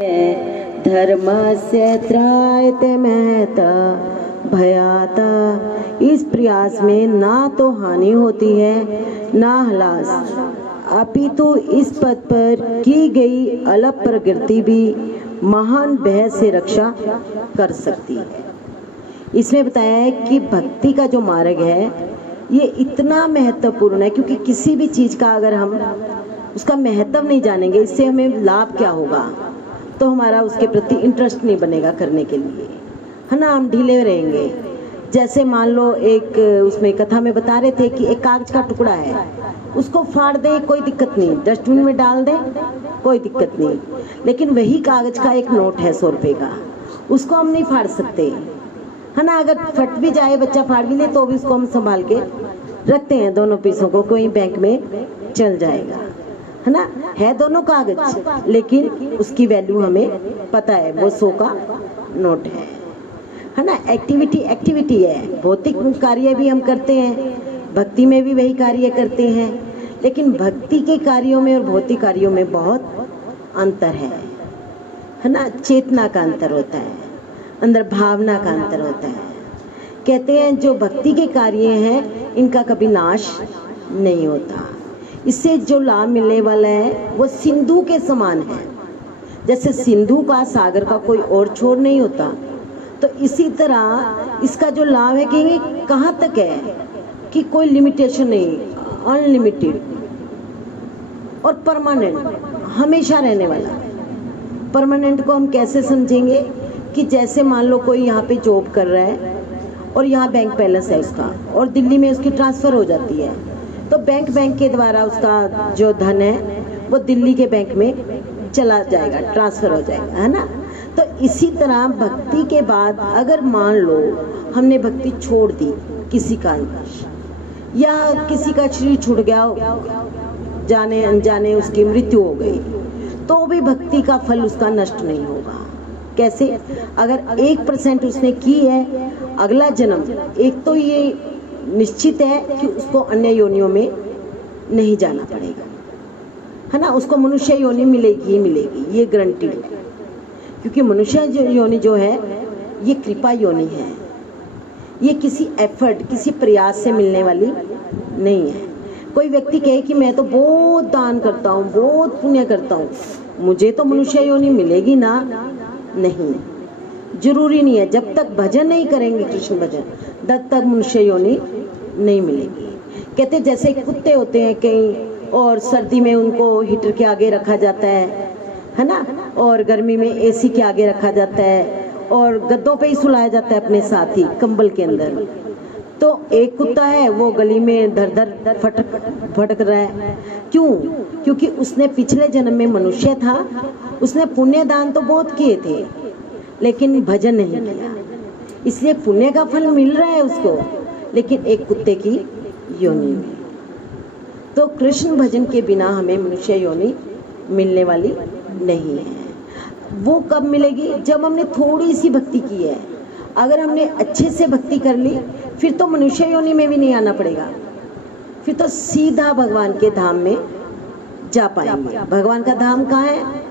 धर्मस्य त्रायते महता भयाता। इस प्रयास में ना तो हानि होती है ना ह्लास, अपितु इस पद पर की गई अलप प्रकृति भी महान भय से रक्षा कर सकती है। इसमें बताया है कि भक्ति का जो मार्ग है ये इतना महत्वपूर्ण है, क्योंकि किसी भी चीज का अगर हम उसका महत्व नहीं जानेंगे, इससे हमें लाभ क्या होगा, तो हमारा उसके प्रति इंटरेस्ट नहीं बनेगा करने के लिए, है ना। हम ढीले रहेंगे। जैसे मान लो एक उसमें कथा में बता रहे थे कि एक कागज का टुकड़ा है, उसको फाड़ दें कोई दिक्कत नहीं, डस्टबिन में डाल दें कोई दिक्कत नहीं, लेकिन वही कागज का एक नोट है 100 रुपए का, उसको हम नहीं फाड़ सकते, है ना। अगर फट भी जाए, बच्चा फाड़ भी ले, तो भी उसको हम संभाल के रखते हैं, दोनों पीसों को, कोई बैंक में चल जाएगा, है ना। है दोनों कागज, लेकिन उसकी वैल्यू हमें पता है, वो 100 का नोट है ना। एक्टिविटी है, भौतिक कार्य भी हम करते हैं, भक्ति में भी वही कार्य करते हैं, लेकिन भक्ति के कार्यों में और भौतिक कार्यों में बहुत अंतर है ना। चेतना का अंतर होता है, अंदर भावना का अंतर होता है। कहते हैं जो भक्ति के कार्य हैं इनका कभी नाश नहीं होता, इससे जो लाभ मिलने वाला है वो सिंधु के समान है। जैसे सिंधु का सागर का कोई और छोर नहीं होता, तो इसी तरह इसका जो लाभ है कि कहाँ तक है कि कोई लिमिटेशन नहीं, अनलिमिटेड और परमानेंट, हमेशा रहने वाला। परमानेंट को हम कैसे समझेंगे कि जैसे मान लो कोई यहाँ पे जॉब कर रहा है और यहाँ बैंक बैलेंस है उसका, और दिल्ली में उसकी ट्रांसफर हो जाती है, तो बैंक के द्वारा उसका जो धन है वो दिल्ली के बैंक में चला जाएगा, ट्रांसफर हो जाएगा, है ना। तो इसी तरह भक्ति के बाद अगर मान लो हमने भक्ति छोड़ दी किसी कारणवश, या किसी का शरीर छूट गया, जाने अनजाने उसकी मृत्यु हो गई, तो भी भक्ति का फल उसका नष्ट नहीं होगा। कैसे? अगर 1% उसने की है, अगला जन्म एक तो ये निश्चित है कि उसको अन्य योनियों में नहीं जाना पड़ेगा, है ना। उसको मनुष्य योनि मिलेगी ही मिलेगी, ये गारंटीड है, क्योंकि मनुष्य योनि जो है ये कृपा योनि है, ये किसी एफर्ट, किसी प्रयास से मिलने वाली नहीं है। कोई व्यक्ति कहे कि मैं तो बहुत दान करता हूँ, बहुत पुण्य करता हूँ, मुझे तो मनुष्य योनि मिलेगी ना, नहीं, जरूरी नहीं है। जब तक भजन नहीं करेंगे, कृष्ण भजन, तब तक मनुष्य योनि नहीं मिलेगी। कहते जैसे कुत्ते होते हैं कहीं, और सर्दी में उनको हीटर के आगे रखा जाता है ना, और गर्मी में एसी के आगे रखा जाता है, और गद्दों पे ही सुलाया जाता है अपने साथ ही, कंबल के अंदर। तो एक कुत्ता है वो गली में धर धर फटक रहा है, क्यों? क्योंकि उसने पिछले जन्म में मनुष्य था, उसने पुण्य दान तो बहुत किए थे, लेकिन भजन नहीं किया, इसलिए पुण्य का फल मिल रहा है उसको, लेकिन एक कुत्ते की योनि में। तो कृष्ण भजन के बिना हमें मनुष्य योनि मिलने वाली नहीं है। वो कब मिलेगी? जब हमने थोड़ी सी भक्ति की है। अगर हमने अच्छे से भक्ति कर ली, फिर तो मनुष्य योनि में भी नहीं आना पड़ेगा, फिर तो सीधा भगवान के धाम में जा पाएंगे। भगवान का धाम कहाँ है?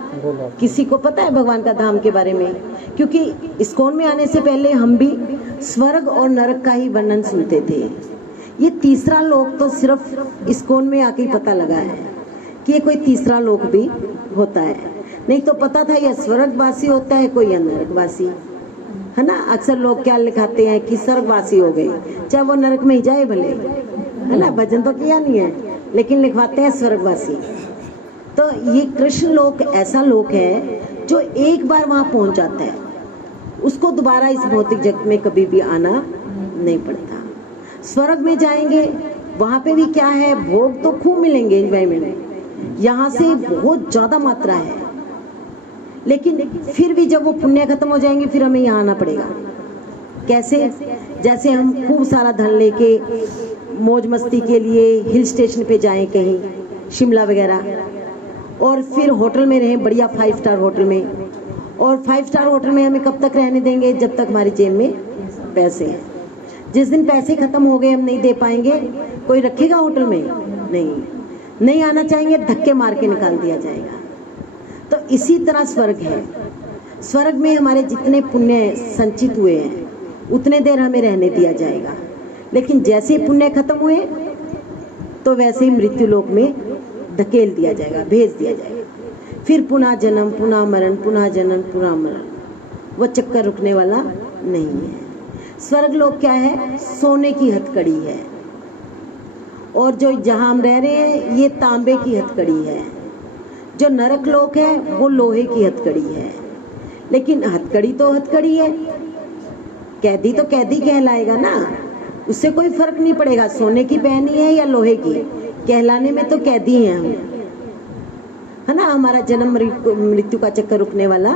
किसी को पता है भगवान का धाम के बारे में? क्योंकि इस्कॉन में आने से पहले हम भी स्वर्ग और नरक का ही वर्णन सुनते थे। ये तीसरा लोक तो सिर्फ इस्कॉन में आके ही पता लगा है कि ये कोई तीसरा लोक भी होता है, नहीं तो पता था यह स्वर्गवासी होता है, कोई नरकवासी, है ना। अक्सर लोग क्या लिखाते हैं कि स्वर्गवासी हो गए, चाहे वो नरक में ही जाए भले, है ना, भजन तो किया नहीं है, लेकिन लिखवाते हैं स्वर्गवासी। तो ये कृष्ण लोक ऐसा लोक है जो एक बार वहां पहुंच जाता है, उसको दोबारा इस भौतिक जगत में कभी भी आना नहीं पड़ता। स्वर्ग में जाएंगे, वहां पे भी क्या है, भोग तो खूब मिलेंगे, एंजॉयमेंट यहाँ से बहुत ज्यादा मात्रा है, लेकिन फिर भी जब वो पुण्य खत्म हो जाएंगे, फिर हमें यहाँ आना पड़ेगा। कैसे? जैसे हम खूब सारा धन लेके मौज मस्ती के लिए हिल स्टेशन पे जाएं, कहीं शिमला वगैरह, और फिर होटल में रहें, बढ़िया 5 स्टार होटल में, और 5 स्टार होटल में हमें कब तक रहने देंगे? जब तक हमारी जेब में पैसे हैं। जिस दिन पैसे खत्म हो गए, हम नहीं दे पाएंगे, कोई रखेगा होटल में? नहीं आना चाहेंगे, धक्के मार के निकाल दिया जाएगा। तो इसी तरह स्वर्ग है। स्वर्ग में हमारे जितने पुण्य संचित हुए हैं उतने देर हमें रहने दिया जाएगा, लेकिन जैसे ही पुण्य खत्म हुए तो वैसे ही मृत्यु लोक में धकेल दिया जाएगा, भेज दिया जाएगा। फिर पुनः जन्म, पुनः मरण, पुनः जन्म, पुनः मरण, वो चक्कर रुकने वाला नहीं है। स्वर्ग लोक क्या है? सोने की हथकड़ी है। और जो जहां हम रह रहे हैं ये तांबे की हथकड़ी है। जो नरक लोक है वो लोहे की हथकड़ी है। लेकिन हथकड़ी तो हथकड़ी है, कैदी तो कैदी कहलाएगा ना, उससे कोई फर्क नहीं पड़ेगा सोने की पहनी है या लोहे की, कहलाने में तो कैदी हैं हम, है ना। हमारा जन्म मृत्यु का चक्कर रुकने वाला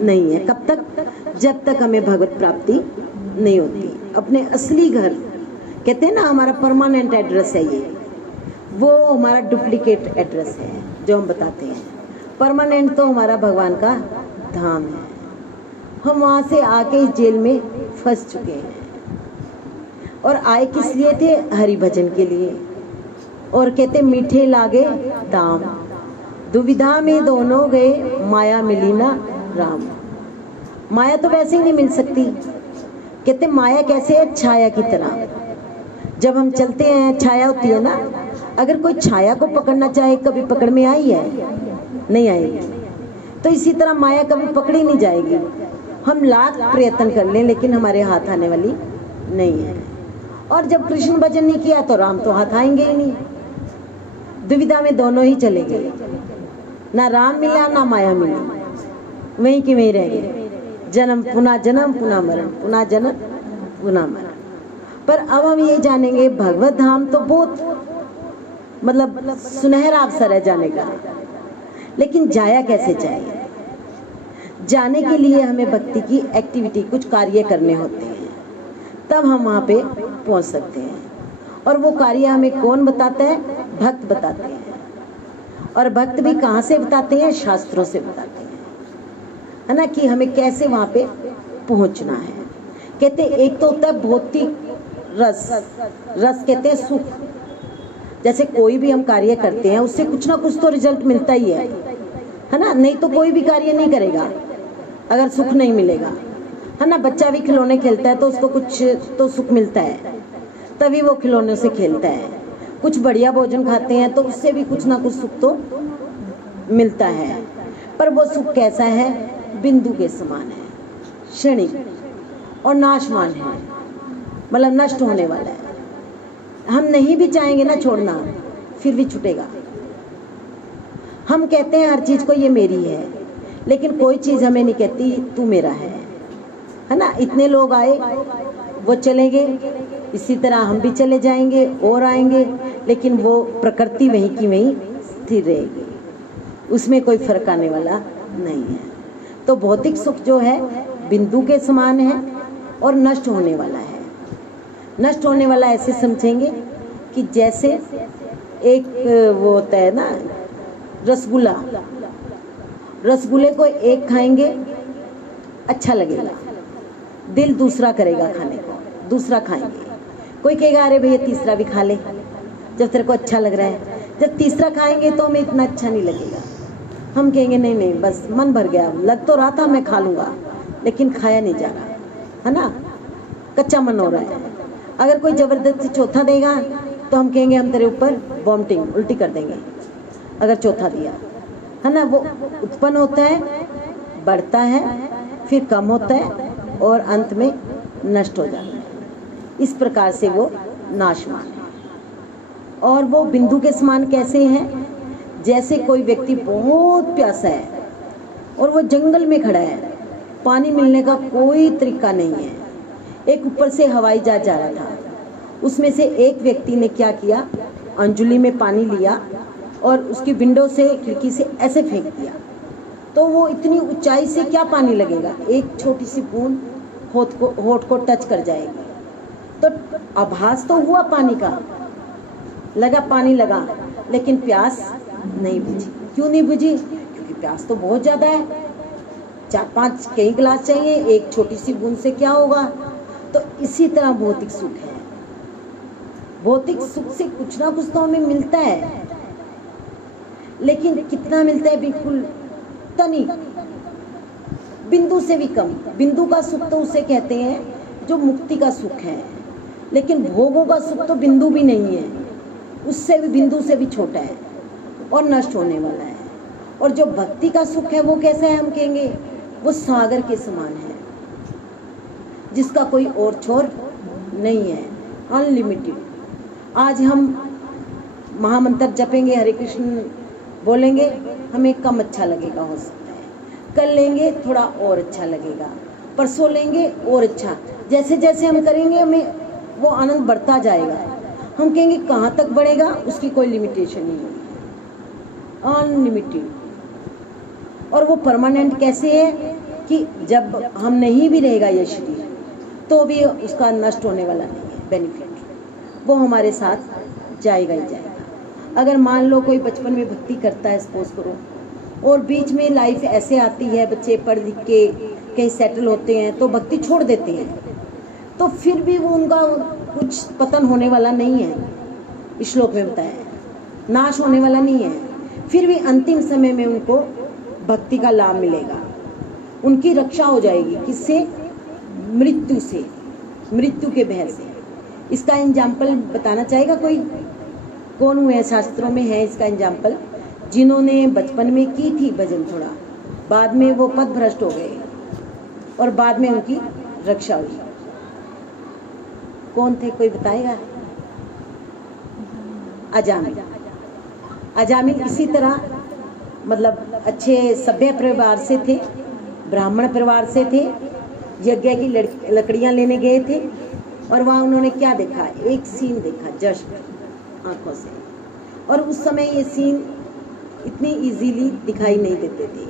नहीं है। कब तक? जब तक हमें भगवत प्राप्ति नहीं होती। अपने असली घर कहते हैं ना, हमारा परमानेंट एड्रेस है ये, वो हमारा डुप्लीकेट एड्रेस है जो हम बताते हैं। परमानेंट तो हमारा भगवान का धाम है। हम वहां से आके इस जेल में फंस चुके हैं। और आए किस लिए थे? हरि भजन के लिए। और कहते मीठे लागे दाम, दुविधा में दोनों गए, माया मिली ना राम। माया तो वैसे ही नहीं मिल सकती। कहते माया कैसे है? छाया की तरह। जब हम चलते हैं छाया होती है ना, अगर कोई छाया को पकड़ना चाहे कभी पकड़ में आई है? नहीं आएगी। तो इसी तरह माया कभी पकड़ी नहीं जाएगी। हम लाख प्रयत्न कर लें लेकिन हमारे हाथ आने वाली नहीं है। और जब कृष्ण भजन नहीं किया तो राम तो हाथ आएंगे ही नहीं। दुविधा में दोनों ही चले गए, ना राम मिला ना माया मिली, वहीं की वहीं रह गए। जन्म पुनः मरण, पुनः जन्म पुनः मरण। पर अब हम ये जानेंगे भगवत धाम तो बहुत मतलब सुनहरा अवसर है जाने का, लेकिन जाया कैसे जाए? जाने के लिए हमें भक्ति की एक्टिविटी, कुछ कार्य करने होते हैं, तब हम वहाँ पे पहुँच सकते हैं। और वो कार्य हमें कौन बताता है? भक्त बताते हैं। और भक्त भी कहाँ से बताते हैं? शास्त्रों से बताते हैं, है ना, कि हमें कैसे वहाँ पे पहुँचना है। कहते एक तो होता है भौतिक रस, रस कहते हैं सुख। जैसे कोई भी हम कार्य करते हैं उससे कुछ ना कुछ तो रिजल्ट मिलता ही है ना। नहीं तो कोई भी कार्य नहीं करेगा अगर सुख नहीं मिलेगा, है ना। बच्चा भी खिलौने खेलता है तो उसको कुछ तो सुख मिलता है, तभी वो खिलौनों से खेलता है। कुछ बढ़िया भोजन खाते हैं तो उससे भी कुछ ना कुछ सुख तो मिलता है। पर वो सुख कैसा है? बिंदु के समान है, क्षणिक और नाशवान है, मतलब नष्ट होने वाला है। हम नहीं भी चाहेंगे ना छोड़ना, फिर भी छूटेगा। हम कहते हैं हर चीज को ये मेरी है, लेकिन कोई चीज हमें नहीं कहती तू मेरा है ना। इतने लोग आए, वो चले गए, इसी तरह हम भी चले जाएंगे और आएंगे, लेकिन वो प्रकृति वहीं की वहीं स्थिर रहेगी, उसमें कोई फर्क आने वाला नहीं है। तो भौतिक सुख जो है बिंदु के समान है और नष्ट होने वाला है। नष्ट होने वाला ऐसे समझेंगे कि जैसे एक वो होता है ना रसगुल्ला, रसगुल्ले को एक खाएंगे अच्छा लगेगा, दिल दूसरा करेगा खाने को, दूसरा खाएंगे। कोई कहेगा अरे भैया तीसरा भी खा ले जब तेरे को अच्छा लग रहा है। जब तीसरा खाएंगे तो हमें इतना अच्छा नहीं लगेगा, हम कहेंगे नहीं नहीं बस मन भर गया, लग तो रहा था मैं खा लूँगा लेकिन खाया नहीं जा रहा, है ना, कच्चा मन हो रहा है। अगर कोई ज़बरदस्ती चौथा देगा तो हम कहेंगे हम तेरे ऊपर वॉमिटिंग उल्टी कर देंगे अगर चौथा दिया, है ना। वो उत्पन्न होता है, बढ़ता है, फिर कम होता है और अंत में नष्ट हो जाता है। इस प्रकार से वो नाशवान है। और वो बिंदु के समान कैसे हैं? जैसे कोई व्यक्ति बहुत प्यासा है और वो जंगल में खड़ा है, पानी मिलने का कोई तरीका नहीं है। एक ऊपर से हवाई जहाज जा रहा था, उसमें से एक व्यक्ति ने क्या किया, अंजुली में पानी लिया और उसकी विंडो से, खिड़की से ऐसे फेंक दिया, तो वो इतनी ऊंचाई से क्या पानी लगेगा, एक छोटी सी बूंद होठ को टच कर जाएगी। तो आभास तो हुआ पानी का, लगा पानी लगा, लेकिन प्यास नहीं बुझी। क्यों नहीं बुझी? क्योंकि प्यास तो बहुत ज़्यादा है, 4-5 कई गिलास चाहिए, एक छोटी सी बूंद से क्या होगा। तो इसी तरह भौतिक सुख है। भौतिक सुख से कुछ ना कुछ तो हमें मिलता है, लेकिन कितना मिलता है बिल्कुल तनिक, बिंदु से भी कम। बिंदु का सुख तो उसे कहते हैं जो मुक्ति का सुख है, लेकिन भोगों का सुख तो बिंदु भी नहीं है, उससे भी, बिंदु से भी छोटा है और नष्ट होने वाला है। और जो भक्ति का सुख है वो कैसा है, हम कहेंगे वो सागर के समान है, जिसका कोई और छोर नहीं है, अनलिमिटेड। आज हम महामंत्र जपेंगे, हरे कृष्ण बोलेंगे, हमें कम अच्छा लगेगा, हो सकता है कल लेंगे थोड़ा और अच्छा लगेगा, परसों लेंगे और अच्छा। जैसे जैसे हम करेंगे हमें वो आनंद बढ़ता जाएगा। हम कहेंगे कहाँ तक बढ़ेगा, उसकी कोई लिमिटेशन नहीं होगी, अनलिमिटेड। और वो परमानेंट कैसे है कि जब हम नहीं भी रहेगा ये शरीर, तो भी उसका नष्ट होने वाला नहीं है बेनिफिट, वो हमारे साथ जाएगा ही जाएगा। अगर मान लो कोई बचपन में भक्ति करता है, सपोज करो, और बीच में लाइफ ऐसे आती है, बच्चे पढ़ लिख के कहीं सेटल होते हैं तो भक्ति छोड़ देते हैं, तो फिर भी वो उनका कुछ पतन होने वाला नहीं है, इस श्लोक में बताया है, नाश होने वाला नहीं है। फिर भी अंतिम समय में उनको भक्ति का लाभ मिलेगा, उनकी रक्षा हो जाएगी। किससे? मृत्यु से, मृत्यु के भय से। इसका एग्जाम्पल बताना चाहेगा कोई? कौन हुए शास्त्रों में है इसका एग्जाम्पल? जिन्होंने बचपन में की थी भजन थोड़ा, बाद में वो पथ भ्रष्ट हो गए और बाद में उनकी रक्षा हुई। कौन थे, कोई बताएगा? अजामिल। अजामिल इसी तरह, मतलब अच्छे सभ्य परिवार से थे, ब्राह्मण परिवार से थे, यज्ञ की लकड़ियां लेने गए थे, और वहाँ उन्होंने क्या देखा? एक सीन देखा जस्ट आंखों से, और उस समय ये सीन इतनी इजीली दिखाई नहीं देते थे।